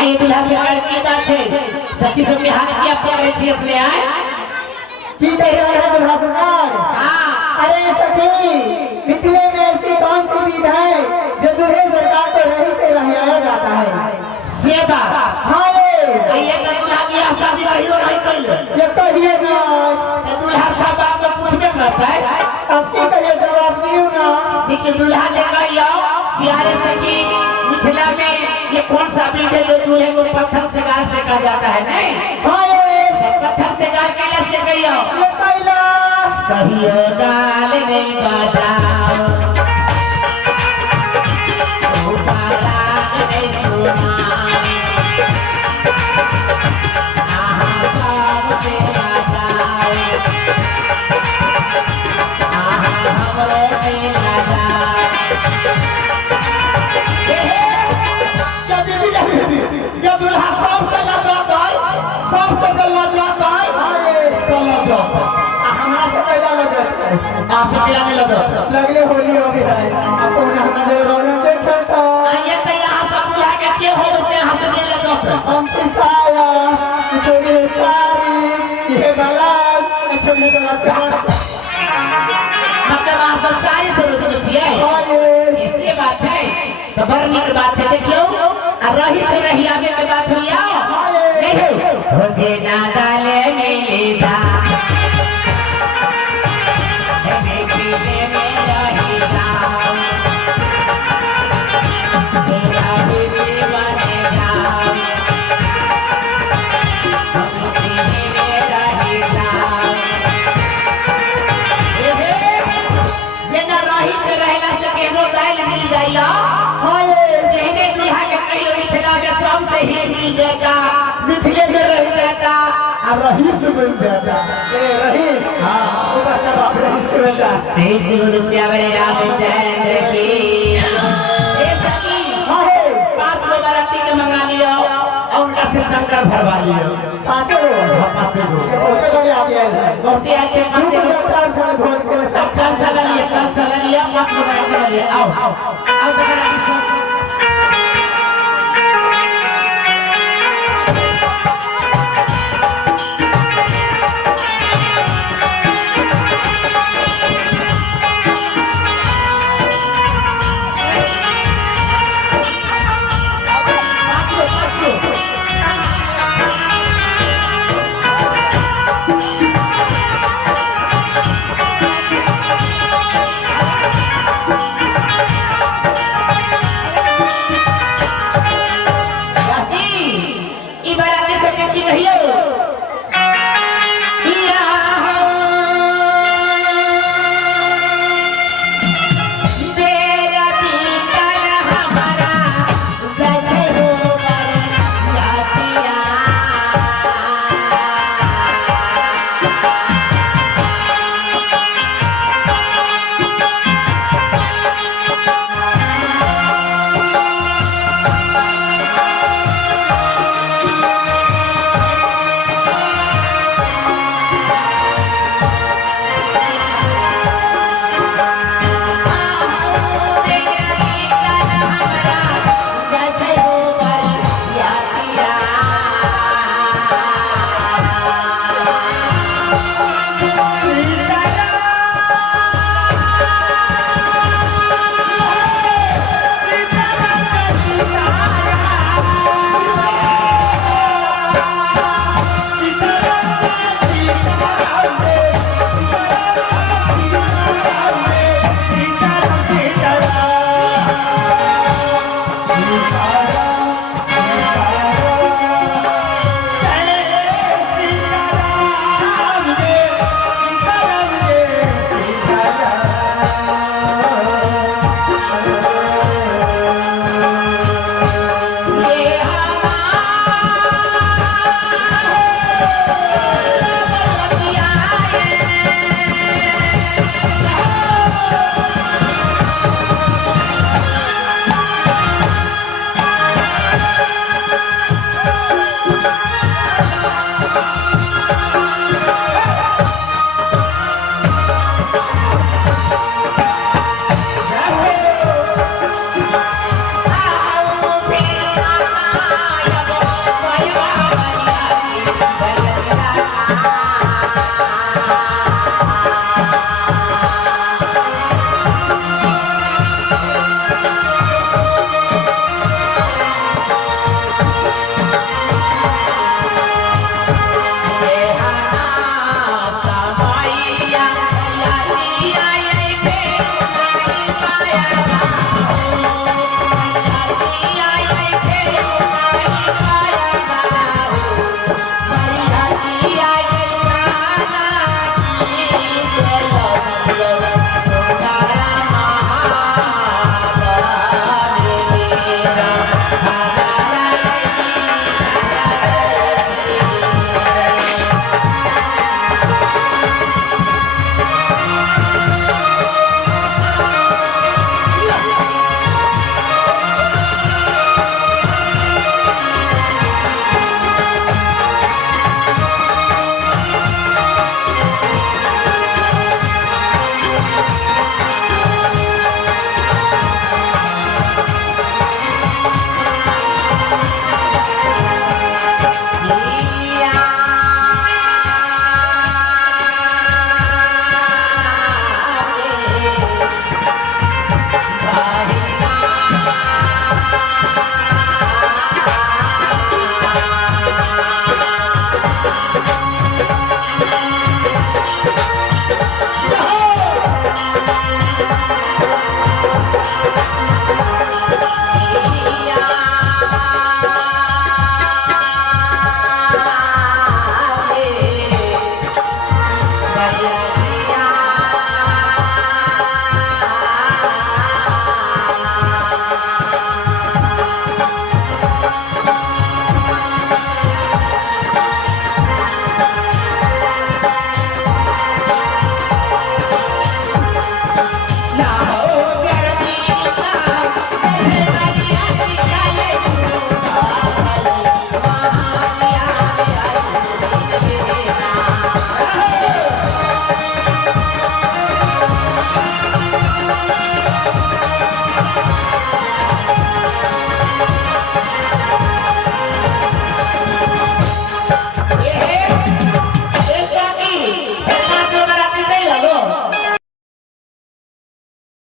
आइए दुल्हा सरकार की बात है सखी सब के हाथ किया पकड़े छी अपने आए की कह रहा है दुल्हा सरकार? हां अरे सखी मिथिले में ऐसी कौन सी विध है जो दुल्हे सरकार को रही से रहियाया जाता है? सेवा। हाँ ये तो दुल्हा की शादी कहियो नहीं कइले ये कहिए ना तो दुल्हा सब बात में पूछबे करता है अब की कहिए जवाब दियो ना। देखिए दुल्हा ने कहियो प्यारे सखी मिथिला में ये कौन सा विध है जो दूल्हे को पत्थर से गाल सेका जाता है नहीं? हाँ पत्थर से गाल कैला से कहियो ये कैला कहियो गाल ने बजाओ ओ बारात ने सुना आहा सबसे लाजाओ आहा हमरो से लाजाओ ये दुल्हा सबसे लाजाता है सबसे लाजाता है हमरा से कैला लजत आसे किया में लाजाता लगले होली हो गई है अब तो ना नजर रौनक देखता आइए तो यहाँ सब दुल्हा के क्यों हो से यहाँ से नहीं लाजाता हम से साया छोरी सारी ये बालाल छोरी बालाल मतलब वहाँ से सारी से रोज बचिए हाय इसलिए बात है तो बरनी की बात है देखियो और रही से रही आगे की बात हुई आओ नहीं हो जे ना डाले मिले जा मिथिले में रह जाता और रहीस बन जाता रहीस हाँ वो बच्चा बाप रहीस बन जाता प्रेम से बोलो श्यावरे रामचंद्र की ये सखी हाय 5 लोग बाराती के मंगा लियो और उनका से शंकर भरवा लियो पांचों हाँ 5 लोग बहुत बड़े आ गया है बहुत ही अच्छे 5 लोग चार साल भोज के सब कल साला लिया 5 लोग बाराती ले आओ आओ अब बाराती सब